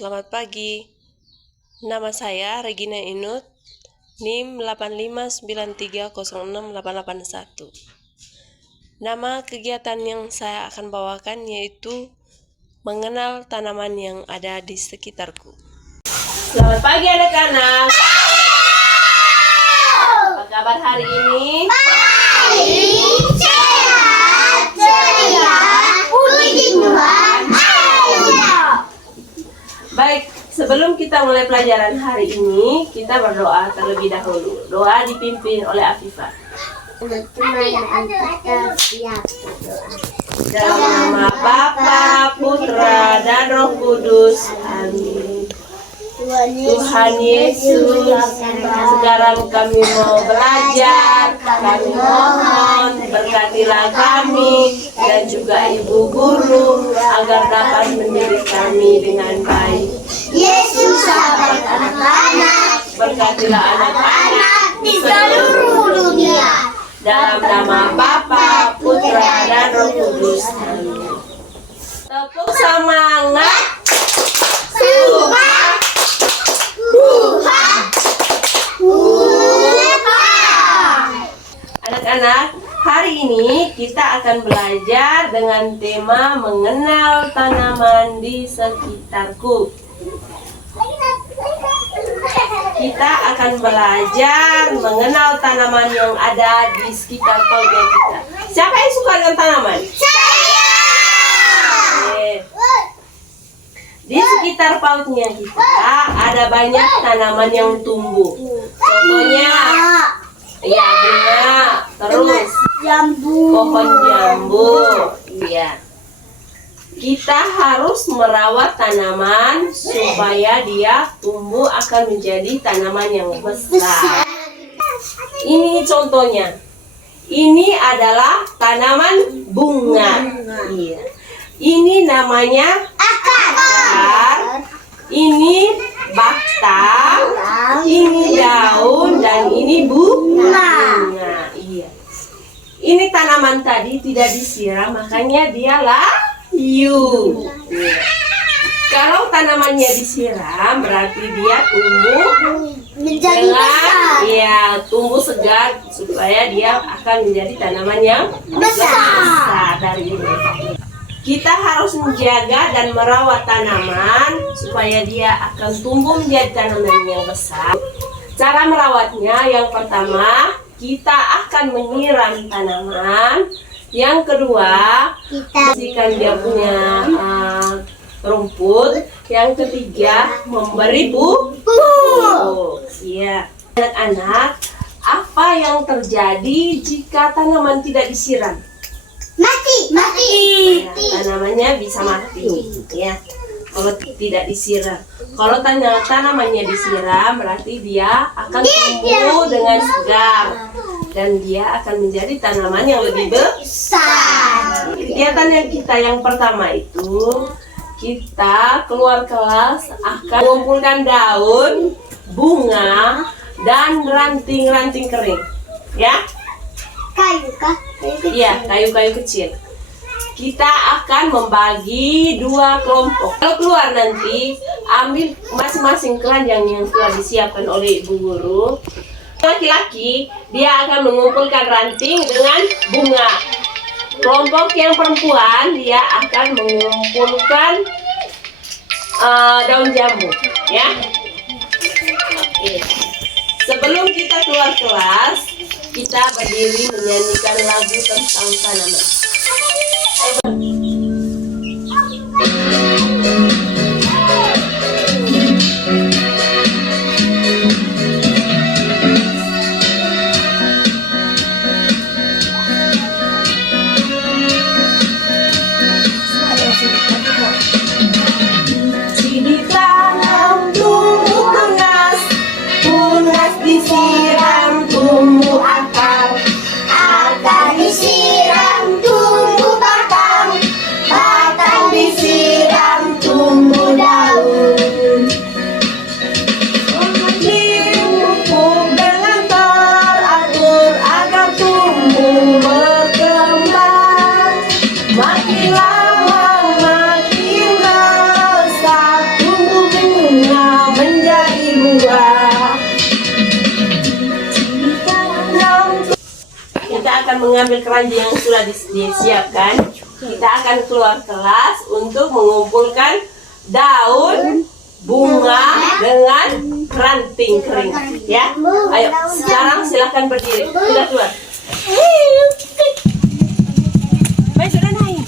selamat pagi. Nama saya Regina Inut, NIM 859306881. Nama kegiatan yang saya akan bawakan yaitu mengenal tanaman yang ada di sekitarku. Selamat pagi anak-anak. Apa kabar hari ini? Baik, sehat, ceria, puji Tuhan. Baik, sebelum kita mulai pelajaran hari ini, kita berdoa terlebih dahulu. Doa dipimpin oleh Afifah. Dalam nama Bapa, Putra, dan Roh Kudus. Amin. Tuhan Yesus, sekarang kami mau belajar. Kami mohon berkatilah kami dan juga ibu guru agar dapat mendidik kami dengan baik. Yesus sahabat anak-anak, Berkatilah anak-anak di seluruh dunia. dalam nama Bapa, Putra, dan Roh Kudus. Amin. Tepuk semangat. Tuhan, Anak-anak, hari ini kita akan belajar dengan tema mengenal tanaman di sekitarku. Kita akan belajar mengenal tanaman yang ada di sekitar keluarga kita. Siapa yang suka dengan tanaman? Oke. Di sekitar pautnya kita ada banyak tanaman yang tumbuh. Contohnya, ya bunga, terus jambu, pohon jambu. Iya. Kita harus merawat tanaman supaya dia tumbuh akan menjadi tanaman yang besar. Ini contohnya. Ini adalah tanaman bunga. Iya. Ini namanya akar. Ini batang. Ini daun dan ini bunga. Iya. Ini tanaman tadi tidak disiram, makanya dia layu. Kalau tanamannya disiram, berarti dia tumbuh menjadi dengan besar. tumbuh segar supaya dia akan menjadi tanaman yang besar dari ini. Kita harus menjaga dan merawat tanaman supaya dia akan tumbuh menjadi tanaman yang besar. Cara merawatnya, yang pertama kita akan menyiram tanaman. Yang kedua, Kita bersihkan dia punya rumput. Yang ketiga, memberi pupuk. Iya. Anak-anak, apa yang terjadi jika tanaman tidak disiram? mati. Ya, tanamannya bisa mati. Ya, kalau tidak disiram. Kalau tanamannya disiram, berarti dia akan tumbuh dengan segar dan dia akan menjadi tanaman yang lebih besar. Kegiatan yang pertama itu kita keluar kelas akan mengumpulkan daun, bunga, dan ranting-ranting kering. Ya. Kayu kah? Iya, kayu-kayu kecil. Kita akan membagi dua kelompok. Kalau keluar nanti, ambil masing-masing keranjang yang telah disiapkan oleh ibu guru. Laki-laki, dia akan mengumpulkan ranting dengan bunga. Kelompok yang perempuan, dia akan mengumpulkan daun jambu. Ya. Oke. Sebelum kita keluar kelas, kita berdiri menyanyikan lagu tentang tanaman. Ditanam tumbuh tunas, tunas disiram tumbuh akar, Akar disiram tumbuh batang, akan mengambil keranjang yang sudah disiapkan. Kita akan keluar kelas untuk mengumpulkan daun, bunga dengan ranting kering. Ya, ayo sekarang silahkan berdiri. Sudah keluar. Baik, sudah naik.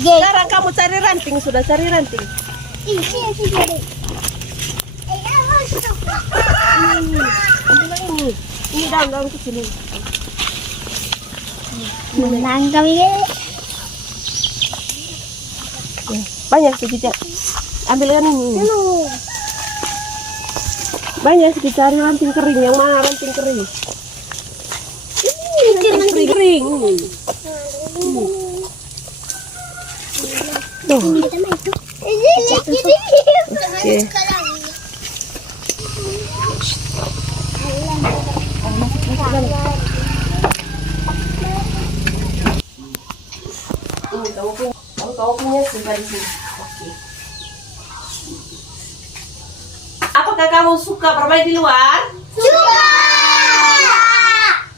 Sekarang kamu cari ranting, sudah cari ranting. Ini daun kecil ini. Menang kami guys. Banyak sedikit. Ambilkan ini. Banyak sedikit, cari ranting kering. Yang mana ranting kering? Ini ranting kering. Tuh. Oke. Ini kamu punya simpan di sini. Oke. Apakah kamu suka bermain di luar? Suka.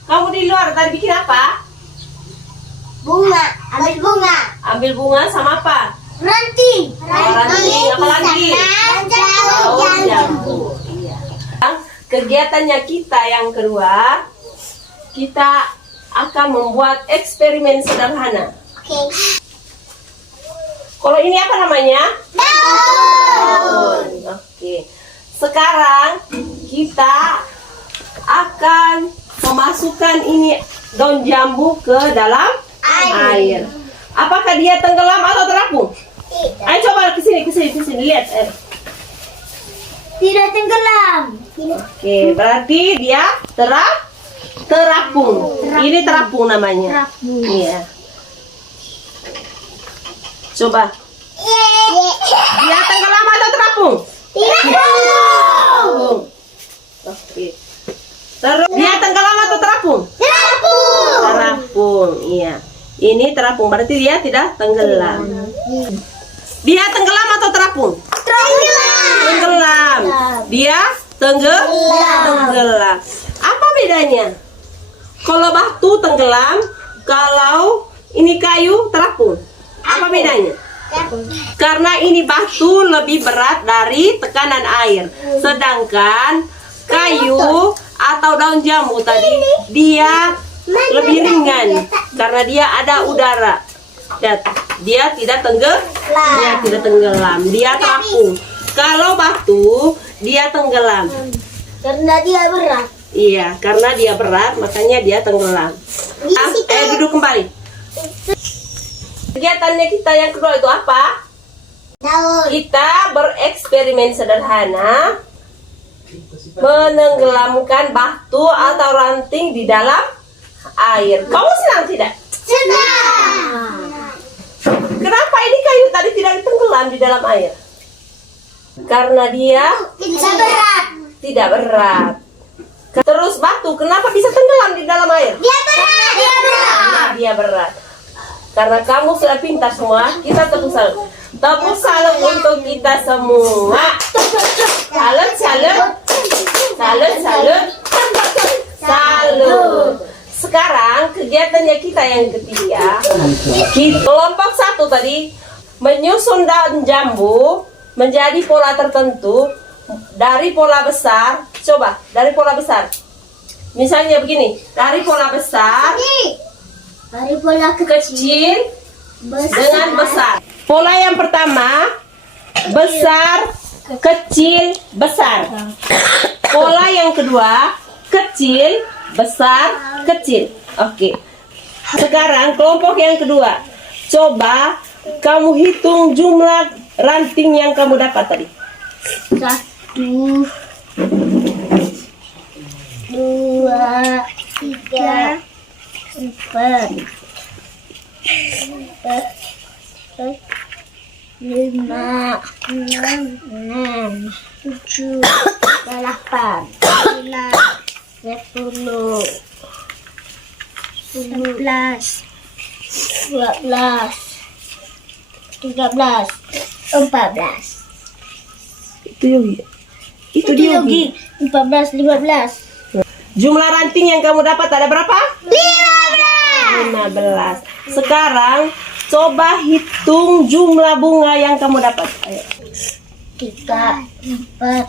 Kamu di luar tadi bikin apa? Bunga. Ambil bunga. Ambil bunga sama apa? Ranting. Ranting. Apa lagi? Daun jambu. Iya. Kegiatannya kita yang kedua, kita akan membuat eksperimen sederhana. Oke. Kalau ini apa namanya? Daun. Oke. Sekarang kita akan memasukkan ini daun jambu ke dalam air. Apakah dia tenggelam atau terapung? Ayo coba ke sini, lihat air. Tidak tenggelam. Oke, berarti dia terapung. Ini terapung namanya. Iya. Coba. Dia tenggelam atau terapung? Terapung. Oke. Terus dia tenggelam atau terapung? Terapung, iya. Ini terapung, berarti dia tidak tenggelam. Dia tenggelam atau terapung? Tenggelam. Dia tenggelam. Apa bedanya? Kalau batu tenggelam, kalau ini kayu terapung. Apa bedanya? Karena ini batu lebih berat dari tekanan air, sedangkan kayu atau daun jambu tadi dia lebih ringan karena dia ada udara. Lihat, dia tidak tenggelam, dia terapung. Kalau batu dia tenggelam Karena dia berat. iya, karena dia berat makanya dia tenggelam. Duduk kembali. Kegiatannya kita yang kedua itu apa? Daun. Kita bereksperimen sederhana menenggelamkan batu atau ranting di dalam air. Kamu senang tidak? Senang. Kenapa ini kayu tadi tidak tenggelam di dalam air? Karena dia tidak berat. Terus batu kenapa bisa tenggelam di dalam air? Karena dia berat. Karena kamu sudah pintar semua, kita tepuk salut. Tepuk salut untuk kita semua. Salut. Sekarang kegiatannya kita yang ketiga. Kelompok 1 tadi menyusun daun jambu menjadi pola tertentu dari pola besar. Coba dari pola besar. Misalnya begini, dari pola besar Dari pola kecil dengan besar. Pola yang pertama besar, kecil, besar. Pola yang kedua kecil, besar, kecil. Oke. Sekarang kelompok yang kedua. Coba kamu hitung jumlah ranting yang kamu dapat tadi. 1, 2, 3, 4, 5, 6, 7, 8, 9, 10, 11, 12, 13, 14. Itu Yogi. Itu dia Yogi. 14, 15. Jumlah ranting yang kamu dapat ada berapa? 15. Sekarang coba hitung jumlah bunga yang kamu dapat. Ayo. 3, 4,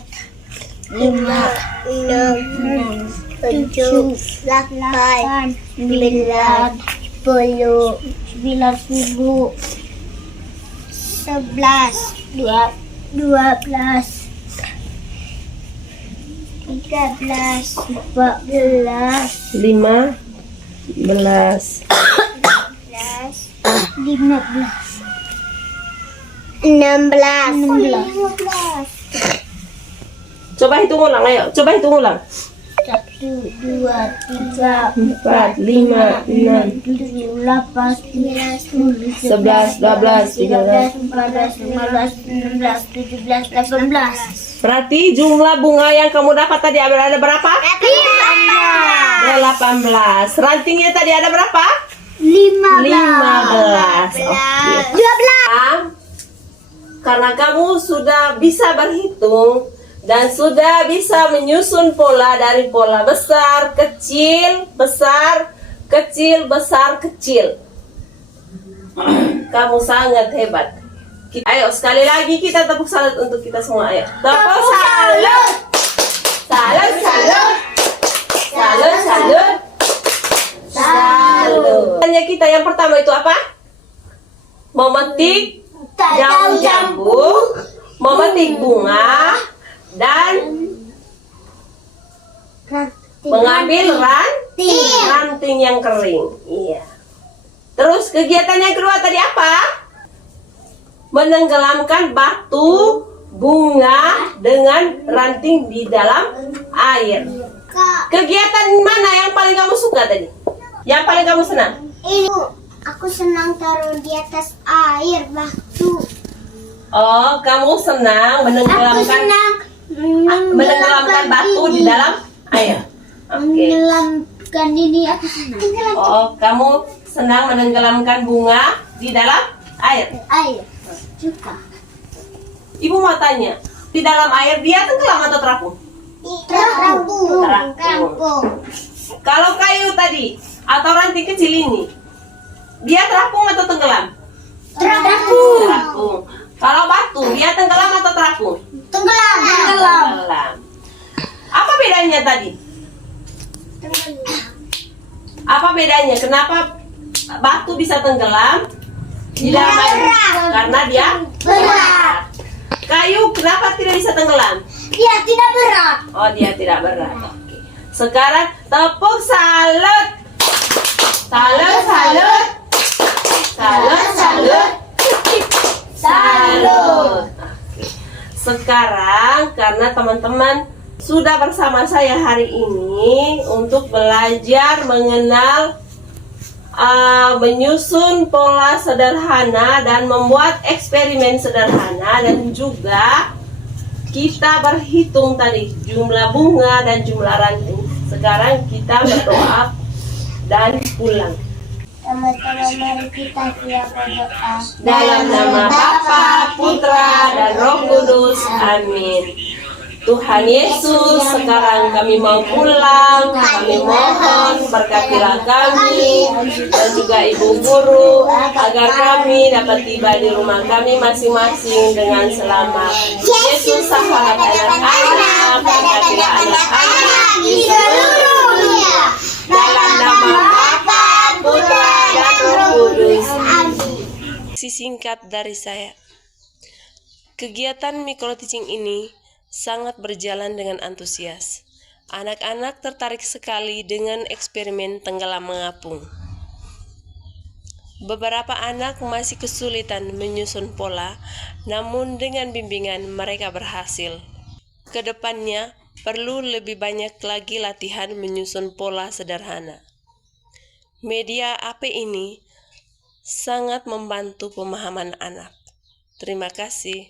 5, 6, 7, 8, 9, 10, 11, 12, 13, 14, 15. 16. Coba hitung ulang, ayo. Coba hitung ulang. 1, 2, 3, 4, 5, 6, 7, 8, 9, 10, 11, 12, 13. 14, 15, 16, 17, 18. Berarti jumlah bunga yang kamu dapat tadi ada berapa? 18. Rantingnya tadi ada berapa? 15. Oke. Karena kamu sudah bisa berhitung dan sudah bisa menyusun pola dari pola besar, kecil, besar, kecil, besar, kecil. Kamu sangat hebat. Ayo sekali lagi kita tepuk salut untuk kita semua. Ayo tepuk salut. Salut, salut. Salut, salut. Salut. Tanya kita yang pertama itu apa? Memetik daun jambu, memetik bunga, dan mengambil ranting yang kering. Iya. Terus kegiatan yang kedua tadi apa? Menenggelamkan batu bunga dengan ranting di dalam air. Kegiatan mana yang paling kamu suka tadi? Yang paling kamu senang? Ini aku senang taruh di atas air batu. Oh, kamu senang menenggelamkan batu di dalam air. Oke. Menenggelamkan ini aku senang. Oh, kamu senang menenggelamkan bunga di dalam air. Air juga. Ibu mau tanya, di dalam air dia tenggelam atau terapung? Terapung. Kalau kayu tadi atau ranting kecil ini, dia terapung atau tenggelam? Terapung. Kalau batu, dia tenggelam atau terapung? Tenggelam. Apa bedanya tadi? Apa bedanya? Kenapa batu bisa tenggelam di dalam air? Karena dia berat. Kayu kenapa tidak bisa tenggelam? Dia tidak berat. Oh, dia tidak berat. Oke. Sekarang tepuk salut. Salut, salut. Salut, salut. Salut. Oke. Sekarang karena teman-teman sudah bersama saya hari ini untuk belajar mengenal menyusun pola sederhana dan membuat eksperimen sederhana, dan juga kita berhitung tadi jumlah bunga dan jumlah ranting. Sekarang kita berdoa dan pulang. Sama-sama mari kita berdoa. Dalam nama Bapa, Putra, dan Roh Kudus. Amin. Tuhan Yesus, sekarang kami mau pulang. Kami mohon berkatilah kami dan juga ibu guru agar kami dapat tiba di rumah kami masing-masing dengan selamat. Yesus, sahabat anak-anak, berkatilah anak-anak di seluruh dunia. Dalam nama Bapa, Putra, dan Roh Kudus. Singkat dari saya. Kegiatan micro teaching ini sangat berjalan dengan antusias. Anak-anak tertarik sekali dengan eksperimen tenggelam mengapung. Beberapa anak masih kesulitan menyusun pola, namun dengan bimbingan mereka berhasil. Kedepannya perlu lebih banyak lagi latihan menyusun pola sederhana. Media AP ini sangat membantu pemahaman anak. Terima kasih.